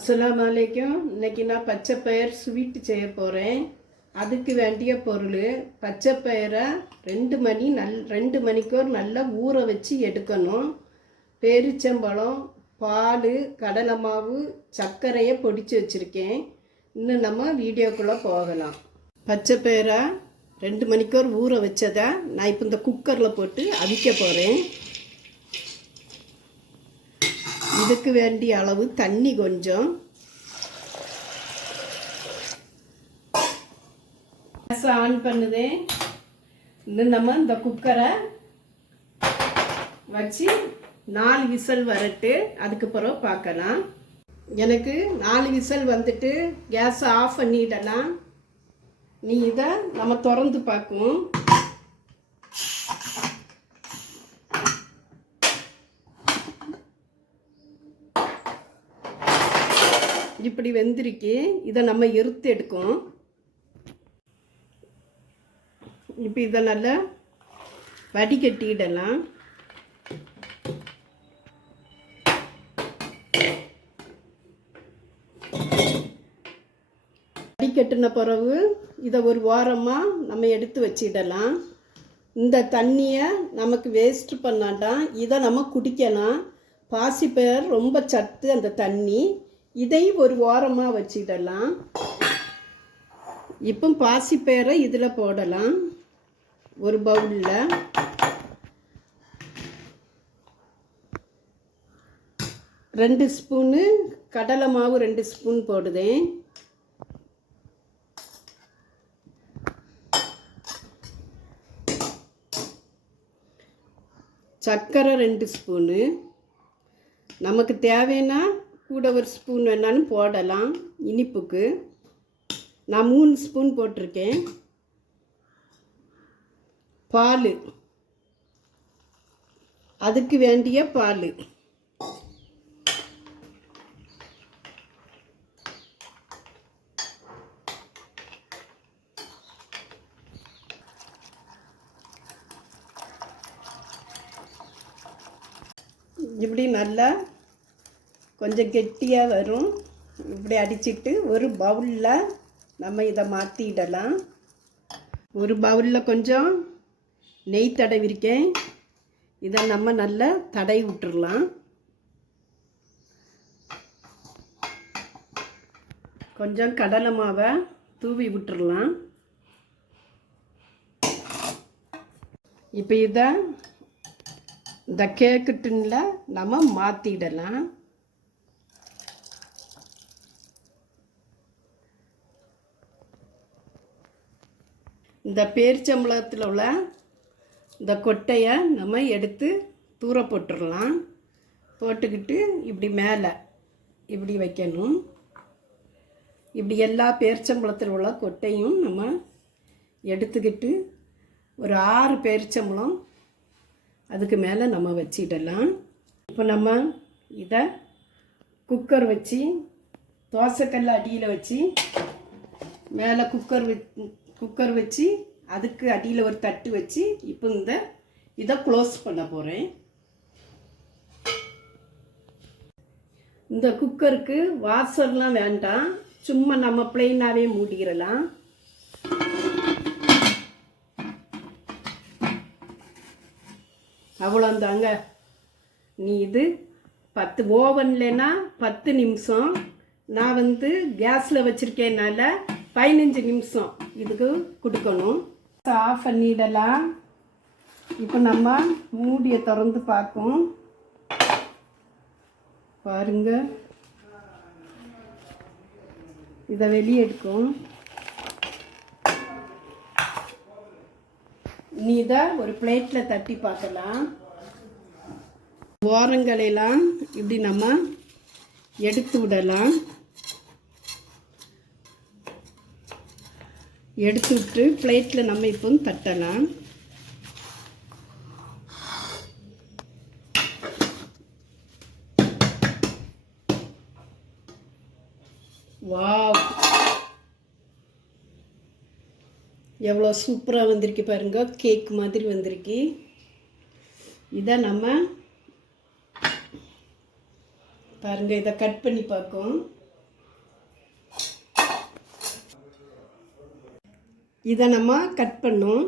அஸ்லாம் அலைக்கும். இன்னைக்கு நான் பச்சை பயிர் ஸ்வீட் செய்ய போகிறேன் அதுக்கு வேண்டிய பொருள் பச்சை பயிரை ரெண்டு மணி நல் ரெண்டு மணிக்கூர் நல்லா ஊற வச்சு எடுக்கணும். பேரிச்சம்பழம் பால் கடலை மாவு சர்க்கரையை பொடிச்சு வச்சுருக்கேன். இன்னும் நம்ம வீடியோக்குள்ளே போகலாம். பச்சை பயிரை ரெண்டு மணிக்கோர் ஊற வச்சதை நான் இப்போ இந்த குக்கரில் போட்டு அவிக்க போகிறேன் இதுக்கு வேண்டிய அளவு தண்ணி கொஞ்சம். கேஸ் ஆன் பண்ணுதேன் இன்னும் நம்ம இந்த குக்கரை வச்சு நாலு விசில் வரட்டு அதுக்கு பிறகு பார்க்கலாம். எனக்கு நாலு விசில் வந்துட்டு கேஸை ஆஃப் பண்ணிடலாம் நீ இதை நம்ம திறந்து பார்க்கும் இப்படி வெந்திருக்கு. இதை நம்ம எறுத்து எடுக்கும். இப்போ இதை நல்லா வடிகட்டிடலாம். வடிகட்டின பிறகு இதை ஒரு ஓரமாக நம்ம எடுத்து வச்சிடலாம். இந்த தண்ணியை நமக்கு வேஸ்ட் பண்ணாண்டாம் இதை நம்ம குடிக்கலாம். பேர் ரொம்ப சத்து அந்த தண்ணி. இதை ஒரு ஓரமாக வச்சிடலாம். இப்போ பாசிப்பயிரை இதில் போடலாம். ஒரு பவுலில். ரெண்டு ஸ்பூனு கடலை மாவு ரெண்டு ஸ்பூன் போடுதேன். சர்க்கரை ரெண்டு ஸ்பூனு. நமக்கு தேவைன்னா கூட ஒரு ஸ்பூன் வேணாலும் போடலாம் இனிப்புக்கு. நான் மூணு ஸ்பூன் போட்டிருக்கேன். பால். அதுக்கு வேண்டிய பால். இப்படி நல்லா கொஞ்சம் கெட்டியாக வரும். இப்படி அடிச்சிட்டு ஒரு பவுலில் நம்ம இதை மாற்றிடலாம் ஒரு பவுலில் கொஞ்சம் நெய் தடவிருக்கேன் இதை நம்ம நல்லா தடவி விட்டுடலாம் கொஞ்சம் கடலை மாவை தூவி விட்டுடலாம் இப்போ இதை இந்த கேக்கு டின்னில் நம்ம மாற்றிடலாம் இந்த பேரிச்சம்பளத்தில் உள்ள இந்த கொட்டையை நம்ம எடுத்து தூர போட்டுடலாம் போட்டுக்கிட்டு இப்படி மேலே இப்படி வைக்கணும். இப்படி எல்லா பேரிச்சம்பளத்தில் உள்ள கொட்டையும் நம்ம எடுத்துக்கிட்டு ஒரு ஆறு பேரிச்சம்பளம் அதுக்கு மேலே நம்ம வச்சிடலாம். இப்போ நம்ம இதை குக்கர் வச்சு தோசைக்கல் அடியில் வச்சு மேலே குக்கர் வச் குக்கர் வச்சு அதுக்கு அடியில் ஒரு தட்டு வச்சு இப்போ இந்த இதை க்ளோஸ் பண்ண போகிறேன் இந்த குக்கருக்கு வாசர்லாம் வேண்டாம். சும்மா நம்ம பிளெயினாகவே மூடிடலாம். அவ்வளோந்தாங்க நீ இது பத்து ஓவன்லனா பத்து நிமிஷம். நான் வந்து கேஸில் வச்சுருக்கேனால பதினஞ்சு நிமிஷம். இதுக்கு கொடுக்கணும். ஆஃப் பண்ணிடலாம் இப்போ நம்ம மூடியை திறந்து பார்க்கும் பாருங்க. இதை வெளியே எடுக்கும். நீ இதை ஒரு பிளேட்டில் தட்டி பார்க்கலாம். ஓரங்களெல்லாம் இப்படி நம்ம எடுத்து விடலாம். எடுத்து விட்டு பிளேட்டில் நம்ம இப்போ தட்டலாம். வாவ். எவ்வளோ சூப்பராக வந்திருக்கு பாருங்க. கேக் மாதிரி வந்திருக்கு. இதை நம்ம பாருங்க இதை கட் பண்ணி பார்க்கும். இதை நம்ம கட் பண்ணோம்.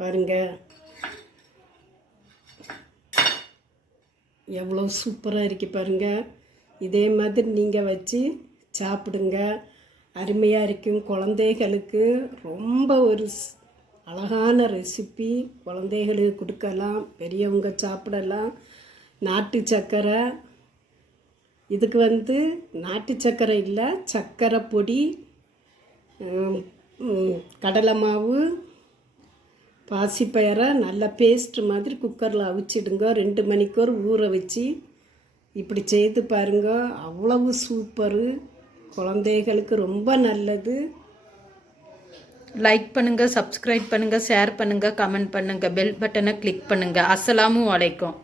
பாருங்க. எவ்வளோ சூப்பராக இருக்கு பாருங்க. இதே மாதிரி நீங்கள் வச்சு சாப்பிடுங்க. அருமையாக இருக்கும். குழந்தைகளுக்கு ரொம்ப ஒரு அழகான ரெசிபி குழந்தைகளுக்கு கொடுக்கலாம். பெரியவங்க சாப்பிடலாம். நாட்டு சர்க்கரை இதுக்கு வந்து நாட்டு சர்க்கரை இல்லை சர்க்கரை பொடி கடலை மாவு பாசிப்பயரை நல்லா பேஸ்ட் மாதிரி குக்கரில் அவிச்சிடுங்க. ரெண்டு மணிக்கோர் ஊற வச்சு இப்படி செய்து பாருங்க. அவ்வளவு சூப்பரு குழந்தைகளுக்கு ரொம்ப நல்லது. லைக் பண்ணுங்கள் சப்ஸ்கிரைப் பண்ணுங்கள் ஷேர் பண்ணுங்கள் கமெண்ட் பண்ணுங்க பெல் பட்டனை கிளிக் பண்ணுங்கள் அஸ்ஸலாமு வலைக்கும்